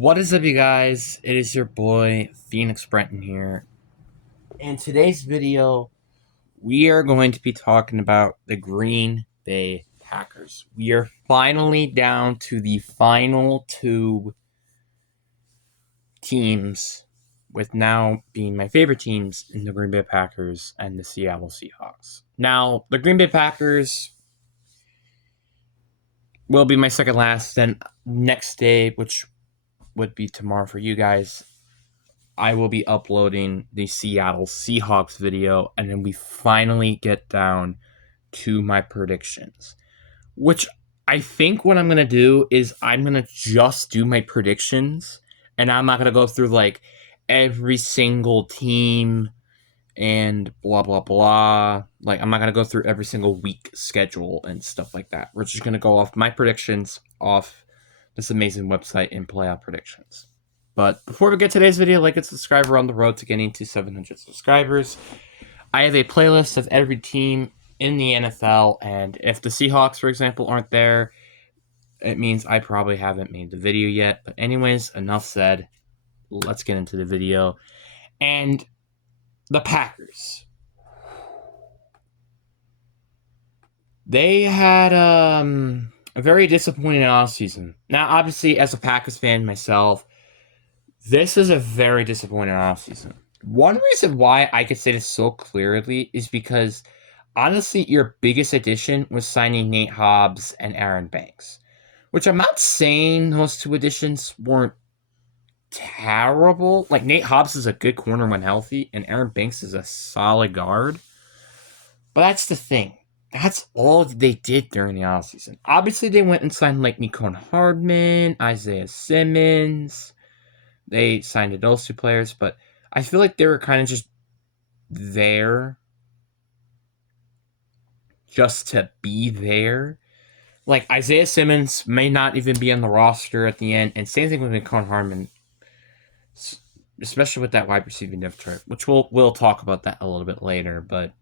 What is up, you guys? It is your boy Phoenix Brenton here. In today's video, we are going to be talking about the Green Bay Packers. We are finally down to the final two teams, with now being my favorite teams in the Green Bay Packers and the Seattle Seahawks. Now, the Green Bay Packers will be my second last, then next day, which would be tomorrow for you guys, I will be uploading the Seattle Seahawks video, and then we finally get down to my predictions. Which I think what I'm going to do is I'm going to just do my predictions, and I'm not going to go through like every single team and blah, blah, blah. Like, I'm not going to go through every single week schedule and stuff like that. We're just going to go off my predictions off this amazing website in Playoff Predictions. But before we get to today's video, like and subscribe. We're on the road to getting to 700 subscribers. I have a playlist of every team in the NFL, and if the Seahawks, for example, aren't there, it means I probably haven't made the video yet. But anyways, enough said. Let's get into the video. And the Packers. They had a very disappointing offseason. Now, obviously, as a Packers fan myself, this is a very disappointing offseason. One reason why I could say this so clearly is because, honestly, your biggest addition was signing Nate Hobbs and Aaron Banks. Which I'm not saying those two additions weren't terrible. Like, Nate Hobbs is a good corner when healthy, and Aaron Banks is a solid guard. But that's the thing. That's all they did during the offseason. Obviously, they went and signed, like, Mecole Hardman, Isaiah Simmons. They signed those two players, but I feel like they were kind of just there just to be there. Like, Isaiah Simmons may not even be on the roster at the end, and same thing with Mecole Hardman, especially with that wide receiving depth chart, which we'll talk about that a little bit later. But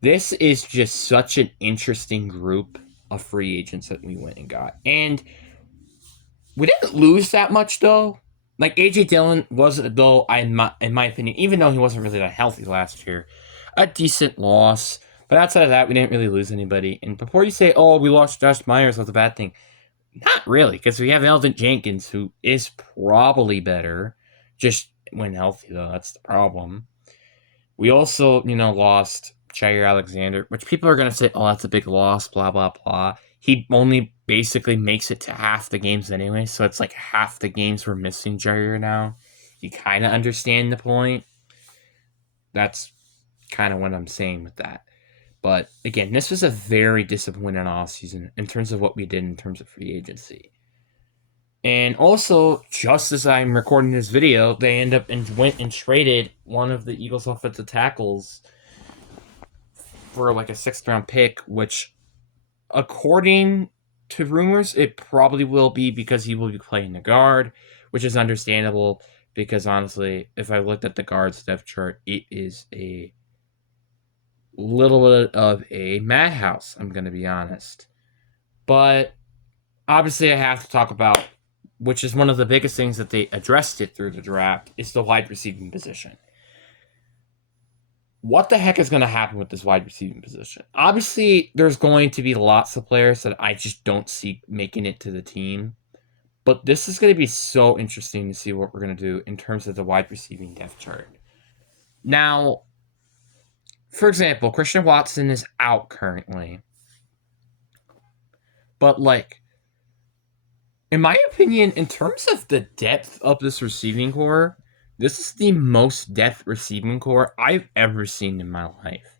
this is just such an interesting group of free agents that we went and got. And we didn't lose that much, though. Like, A.J. Dillon was, though, in my opinion, even though he wasn't really that healthy last year, a decent loss. But outside of that, we didn't really lose anybody. And before you say, oh, we lost Josh Myers, was a bad thing, not really, because we have Elgton Jenkins, who is probably better, just when healthy, though. That's the problem. We also, lost Jair Alexander, which people are going to say, oh, that's a big loss, blah, blah, blah. He only basically makes it to half the games anyway, so it's like half the games we're missing Jair now. You kind of understand the point. That's kind of what I'm saying with that. But again, this was a very disappointing offseason in terms of what we did in terms of free agency. And also, just as I'm recording this video, they end up and went and traded one of the Eagles' offensive tackles for like a 6th-round pick, which, according to rumors, it probably will be because he will be playing the guard, which is understandable because, honestly, if I looked at the guard's depth chart, it is a little bit of a madhouse, I'm going to be honest. But obviously I have to talk about, which is one of the biggest things that they addressed it through the draft, is the wide receiving position. What the heck is going to happen with this wide receiving position? Obviously, there's going to be lots of players that I just don't see making it to the team. But this is going to be so interesting to see what we're going to do in terms of the wide receiving depth chart. Now, for example, Christian Watson is out currently. But, like, in my opinion, in terms of the depth of this receiving core, this is the most depth receiving core I've ever seen in my life.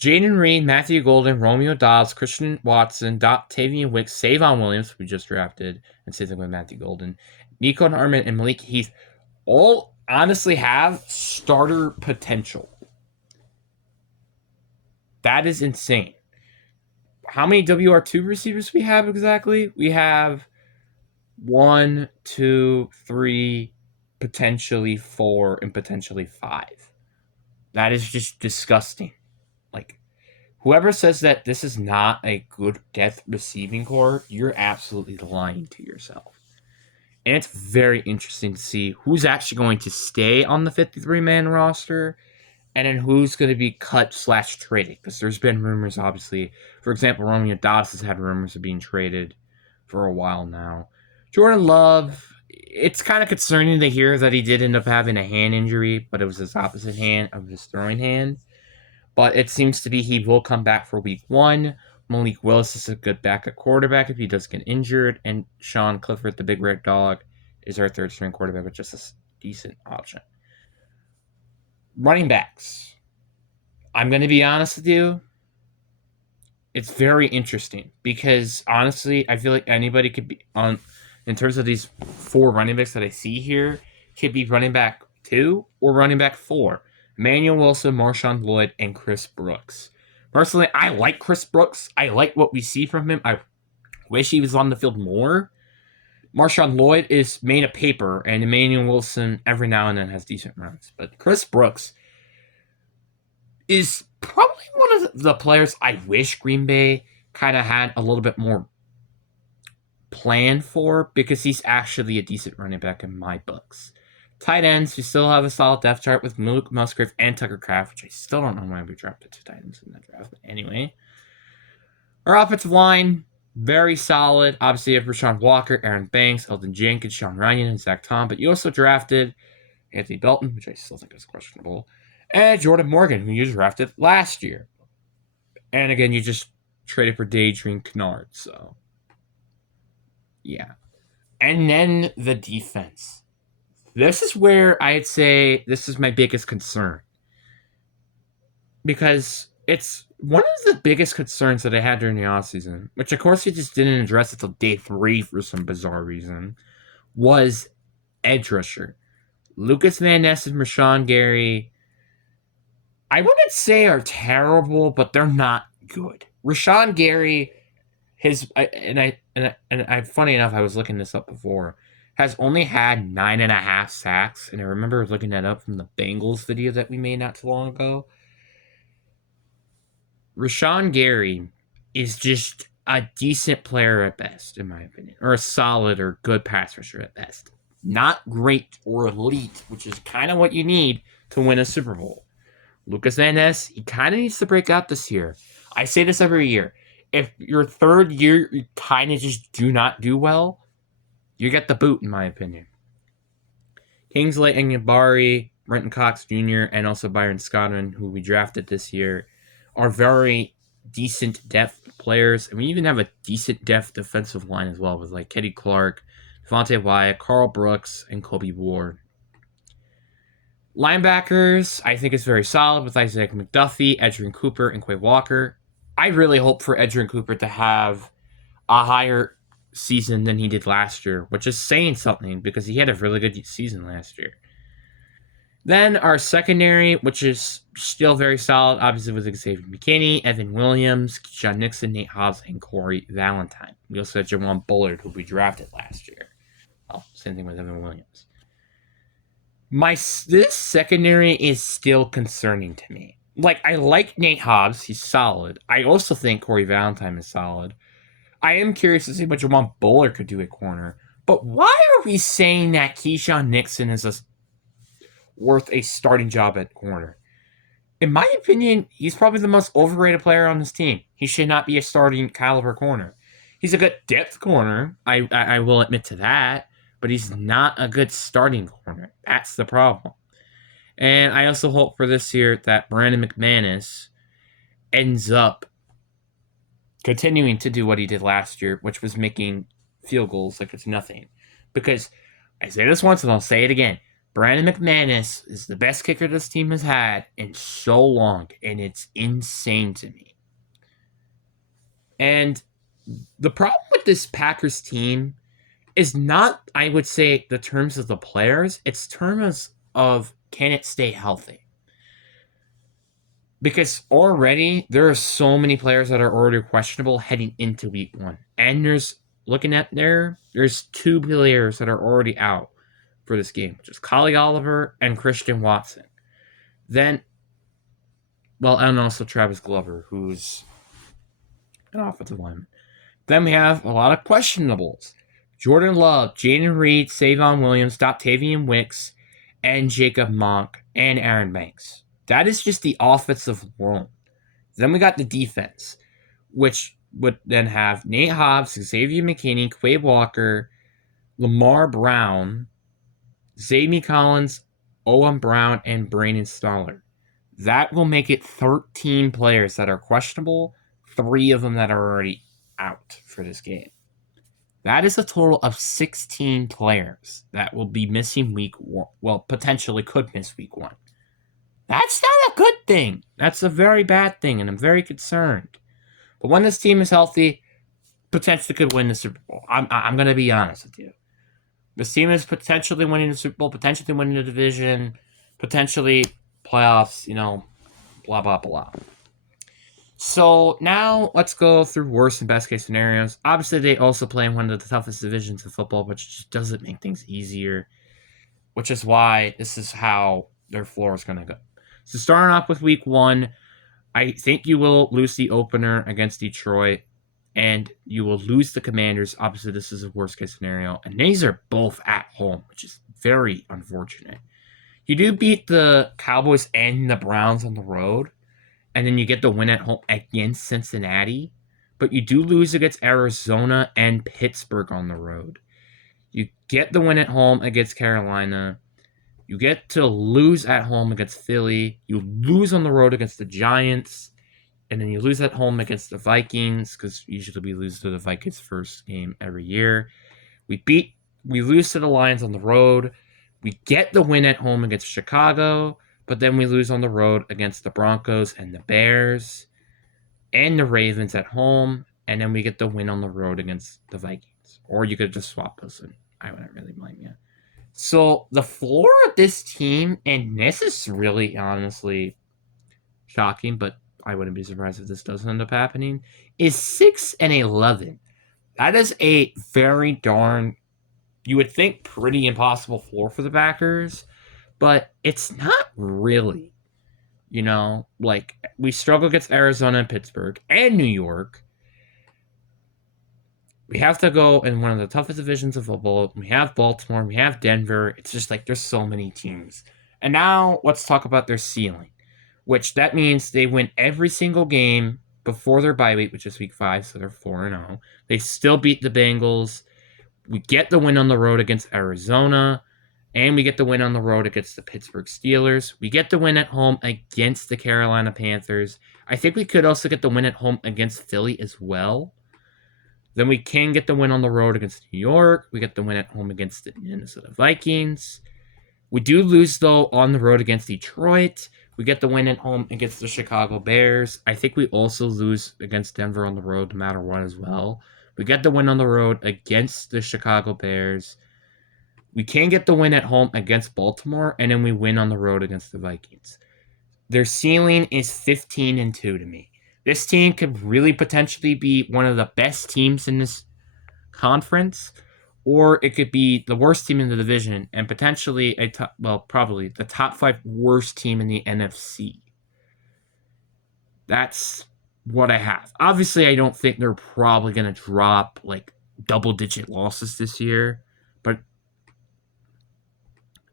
Jaden Reed, Matthew Golden, Romeo Dobbs, Christian Watson, Tavian Wicks, Savon Williams, we just drafted, and same thing with Matthew Golden, Mecole Hardman, and Malik Heath all honestly have starter potential. That is insane. How many WR2 receivers we have exactly? We have 1, 2, 3, potentially 4, and potentially 5. That is just disgusting. Like, whoever says that this is not a good depth receiving core, you're absolutely lying to yourself. And it's very interesting to see who's actually going to stay on the 53-man roster and then who's going to be cut/traded. Because there's been rumors, obviously. For example, Romeo Dobbs has had rumors of being traded for a while now. Jordan Love, it's kind of concerning to hear that he did end up having a hand injury, but it was his opposite hand of his throwing hand. But it seems to be he will come back for week 1. Malik Willis is a good backup quarterback if he does get injured. And Sean Clifford, the big red dog, is our third string quarterback, which is a decent option. Running backs. I'm going to be honest with you. It's very interesting because honestly, I feel like anybody could be on, in terms of these 4 running backs that I see here, could be running back 2 or running back 4. Emmanuel Wilson, Marshawn Lloyd, and Chris Brooks. Personally, I like Chris Brooks. I like what we see from him. I wish he was on the field more. Marshawn Lloyd is made of paper, and Emmanuel Wilson every now and then has decent runs. But Chris Brooks is probably one of the players I wish Green Bay kind of had a little bit more plan for, because he's actually a decent running back in my books. Tight ends, we still have a solid depth chart with Luke Musgrave and Tucker Kraft, which I still don't know why we drafted 2 tight ends in that draft. But anyway, our offensive line, very solid. Obviously, you have Rashawn Walker, Aaron Banks, Elton Jenkins, Sean Ryan, and Zach Tom. But you also drafted Anthony Belton, which I still think is questionable, and Jordan Morgan, who you drafted last year. And again, you just traded for Daedream Kennard. So, yeah. And then the defense. This is where I'd say this is my biggest concern. Because it's one of the biggest concerns that I had during the offseason, which of course he just didn't address until day 3 for some bizarre reason, was edge rusher. Lucas Van Ness and Rashawn Gary, I wouldn't say are terrible, but they're not good. Rashawn Gary, funny enough, I was looking this up before, has only had 9.5 sacks, and I remember looking that up from the Bengals video that we made not too long ago. Rashawn Gary is just a decent player at best, in my opinion, or a solid or good pass rusher at best. Not great or elite, which is kind of what you need to win a Super Bowl. Lucas Van Ness, he kind of needs to break out this year. I say this every year. If your third year you kind of just do not do well, you get the boot, in my opinion. Kingsley Enagbare, Brenton Cox Jr., and also Byron Scotland, who we drafted this year, are very decent depth players. And we even have a decent depth defensive line as well, with like Kenny Clark, Devontae Wyatt, Carl Brooks, and Kobe Ward. Linebackers, I think is very solid with Isaac McDuffie, Edgerrin Cooper, and Quay Walker. I really hope for Edgerrin Cooper to have a higher season than he did last year, which is saying something because he had a really good season last year. Then our secondary, which is still very solid, obviously with Xavier McKinney, Evan Williams, John Nixon, Nate Hobbs, and Corey Valentine. We also had Jawan Bullard, who we drafted last year. Well, same thing with Evan Williams. This secondary is still concerning to me. Like, I like Nate Hobbs. He's solid. I also think Corey Valentine is solid. I am curious to see what Jawan Bullard could do at corner. But why are we saying that Keyshawn Nixon is worth a starting job at corner? In my opinion, he's probably the most overrated player on this team. He should not be a starting caliber corner. He's a good depth corner. I will admit to that. But he's not a good starting corner. That's the problem. And I also hope for this year that Brandon McManus ends up continuing to do what he did last year, which was making field goals like it's nothing. Because I say this once and I'll say it again. Brandon McManus is the best kicker this team has had in so long, and it's insane to me. And the problem with this Packers team is not, I would say, the terms of the players. It's terms of can it stay healthy? Because already there are so many players that are already questionable heading into week 1. And there's 2 players that are already out for this game, which is Collie Oliver and Christian Watson. Then, and also Travis Glover, who's an offensive lineman. Then we have a lot of questionables. Jordan Love, Jaden Reed, Savon Williams, Octavian Wicks, and Jacob Monk, and Aaron Banks. That is just the offensive line. Then we got the defense, which would then have Nate Hobbs, Xavier McKinney, Quay Walker, Lamar Brown, Zamie Collins, Owen Brown, and Brandon Stoller. That will make it 13 players that are questionable, 3 of them that are already out for this game. That is a total of 16 players that will be missing week 1. Well, potentially could miss week 1. That's not a good thing. That's a very bad thing, and I'm very concerned. But when this team is healthy, potentially could win the Super Bowl. I'm going to be honest with you. This team is potentially winning the Super Bowl, potentially winning the division, potentially playoffs, blah, blah, blah. So now let's go through worst and best case scenarios. Obviously, they also play in one of the toughest divisions of football, which just doesn't make things easier, which is why this is how their floor is going to go. So starting off with week 1, I think you will lose the opener against Detroit, and you will lose the Commanders. Obviously, this is a worst case scenario, and these are both at home, which is very unfortunate. You do beat the Cowboys and the Browns on the road, and then you get the win at home against Cincinnati, but you do lose against Arizona and Pittsburgh on the road. You get the win at home against Carolina. You get to lose at home against Philly. You lose on the road against the Giants. And then you lose at home against the Vikings, because usually we lose to the Vikings first game every year. We lose to the Lions on the road. We get the win at home against Chicago, but then we lose on the road against the Broncos and the Bears and the Ravens at home. And then we get the win on the road against the Vikings. Or you could just swap those, and I wouldn't really blame you. So the floor of this team, and this is really honestly shocking, but I wouldn't be surprised if this doesn't end up happening, is 6-11. That is a very darn, you would think, pretty impossible floor for the Packers, but it's not really. We struggle against Arizona and Pittsburgh and New York. We have to go in one of the toughest divisions of football. We have Baltimore. We have Denver. It's just there's so many teams. And now let's talk about their ceiling, which that means they win every single game before their bye week, which is week 5, so they're 4-0. They still beat the Bengals. We get the win on the road against Arizona, and we get the win on the road against the Pittsburgh Steelers. We get the win at home against the Carolina Panthers. I think we could also get the win at home against Philly as well. Then we can get the win on the road against New York. We get the win at home against the Minnesota Vikings. We do lose, though, on the road against Detroit. We get the win at home against the Chicago Bears. I think we also lose against Denver on the road no matter what as well. We get the win on the road against the Chicago Bears. We can get the win at home against Baltimore, and then we win on the road against the Vikings. Their ceiling is 15-2 to me. This team could really potentially be one of the best teams in this conference, or it could be the worst team in the division and potentially probably the top 5 worst team in the NFC. That's what I have. Obviously, I don't think they're probably going to drop double-digit losses this year, but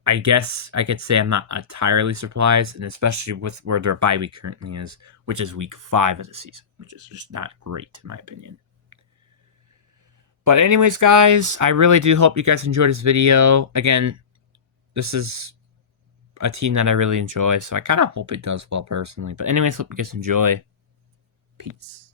I guess I could say I'm not entirely surprised, and especially with where their bye week currently is, which is week 5 of the season, which is just not great in my opinion. But anyways, guys, I really do hope you guys enjoyed this video. Again, this is a team that I really enjoy, so I kind of hope it does well personally. But anyways, hope you guys enjoy. Peace.